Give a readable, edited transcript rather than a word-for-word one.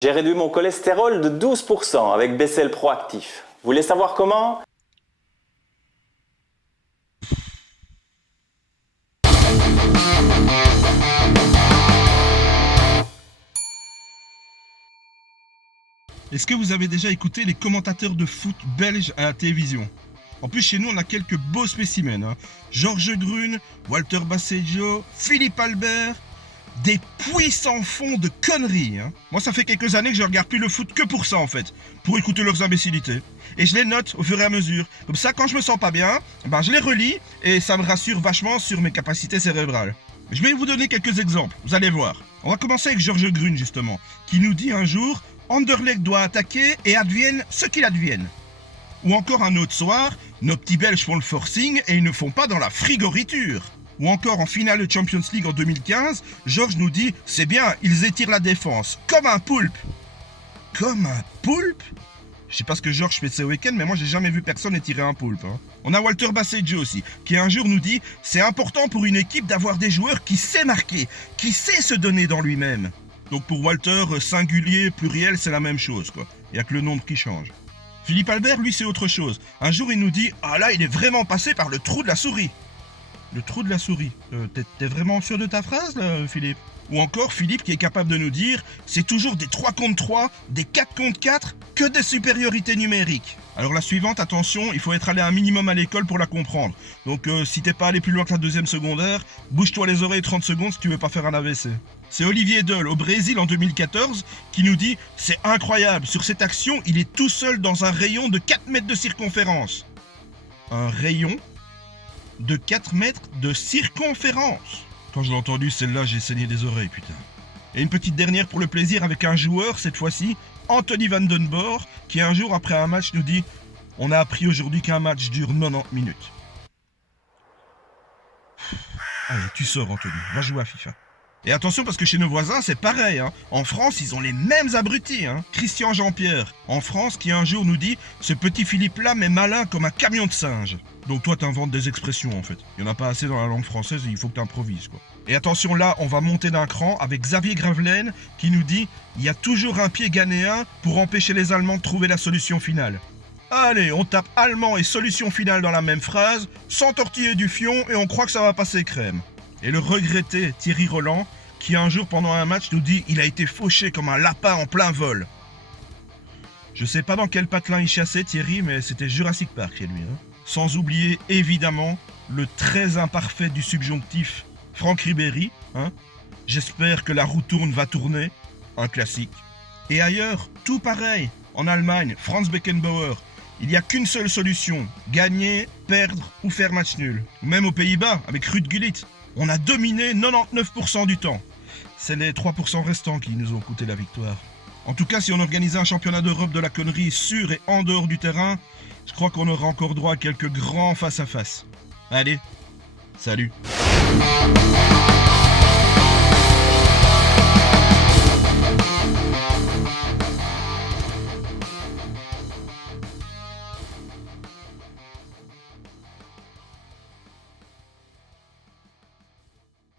J'ai réduit mon cholestérol de 12% avec Becel Proactif. Vous voulez savoir comment? Est-ce que vous avez déjà écouté les commentateurs de foot belges à la télévision? En plus, chez nous, on a quelques beaux spécimens. Georges Grune, Walter Basseggio, Philippe Albert. Des puits sans fond de conneries. Moi, ça fait quelques années que je regarde plus le foot que pour ça, en fait. Pour écouter leurs imbécilités. Et je les note au fur et à mesure. Comme ça, quand je me sens pas bien, je les relis et ça me rassure vachement sur mes capacités cérébrales. Je vais vous donner quelques exemples, vous allez voir. On va commencer avec Georges Grune, justement, qui nous dit un jour « Anderlecht doit attaquer et advienne ce qu'il advienne ». Ou encore un autre soir « Nos petits Belges font le forcing et ils ne font pas dans la frigoriture ». Ou encore en finale de Champions League en 2015, Georges nous dit « C'est bien, ils étirent la défense, comme un poulpe ». Comme un poulpe? Je sais pas ce que Georges fait ce week-end, mais moi j'ai jamais vu personne étirer un poulpe. On a Walter Basseggio aussi, qui un jour nous dit « C'est important pour une équipe d'avoir des joueurs qui sait marquer, qui sait se donner dans lui-même ». Donc pour Walter, singulier, pluriel, c'est la même chose, quoi. Il n'y a que le nombre qui change. Philippe Albert, lui, c'est autre chose. Un jour, il nous dit « Ah là, il est vraiment passé par le trou de la souris ». Le trou de la souris. T'es vraiment sûr de ta phrase, là, Philippe? Ou encore Philippe qui est capable de nous dire « C'est toujours des 3 contre 3, des 4 contre 4, que des supériorités numériques ». Alors la suivante, attention, il faut être allé un minimum à l'école pour la comprendre. Donc si t'es pas allé plus loin que la deuxième secondaire, bouge-toi les oreilles 30 secondes si tu veux pas faire un AVC. C'est Olivier Deul, au Brésil en 2014, qui nous dit « C'est incroyable, sur cette action, il est tout seul dans un rayon de 4 mètres de circonférence. » Un rayon de 4 mètres de circonférence. Quand je l'ai entendu, celle-là, j'ai saigné des oreilles, putain. Et une petite dernière pour le plaisir avec un joueur, cette fois-ci, Anthony Van Den Boer, qui un jour, après un match, nous dit « On a appris aujourd'hui qu'un match dure 90 minutes. » Allez, tu sors, Anthony, va jouer à FIFA. Et attention parce que chez nos voisins c'est pareil, En France ils ont les mêmes abrutis, Christian Jean-Pierre, en France, qui un jour nous dit « Ce petit Philippe-là m'est malin comme un camion de singe ». Donc toi t'inventes des expressions en fait. Il n'y en a pas assez dans la langue française et il faut que t'improvises, quoi. Et attention là, on va monter d'un cran avec Xavier Gravelaine qui nous dit « Il y a toujours un pied ghanéen pour empêcher les Allemands de trouver la solution finale ». Allez, on tape allemand et solution finale dans la même phrase, sans tortiller du fion et on croit que ça va passer crème. Et le regretté Thierry Roland, qui un jour pendant un match nous dit « Il a été fauché comme un lapin en plein vol ». Je sais pas dans quel patelin il chassait Thierry, mais c'était Jurassic Park chez lui. Sans oublier évidemment le très imparfait du subjonctif Franck Ribéry. J'espère que la roue tourne va tourner, un classique. Et ailleurs, tout pareil. En Allemagne, Franz Beckenbauer. Il n'y a qu'une seule solution, gagner, perdre ou faire match nul. Ou même aux Pays-Bas, avec Ruud Gullit. On a dominé 99% du temps. C'est les 3% restants qui nous ont coûté la victoire. En tout cas, si on organisait un championnat d'Europe de la connerie sur et en dehors du terrain, je crois qu'on aura encore droit à quelques grands face-à-face. Allez, salut.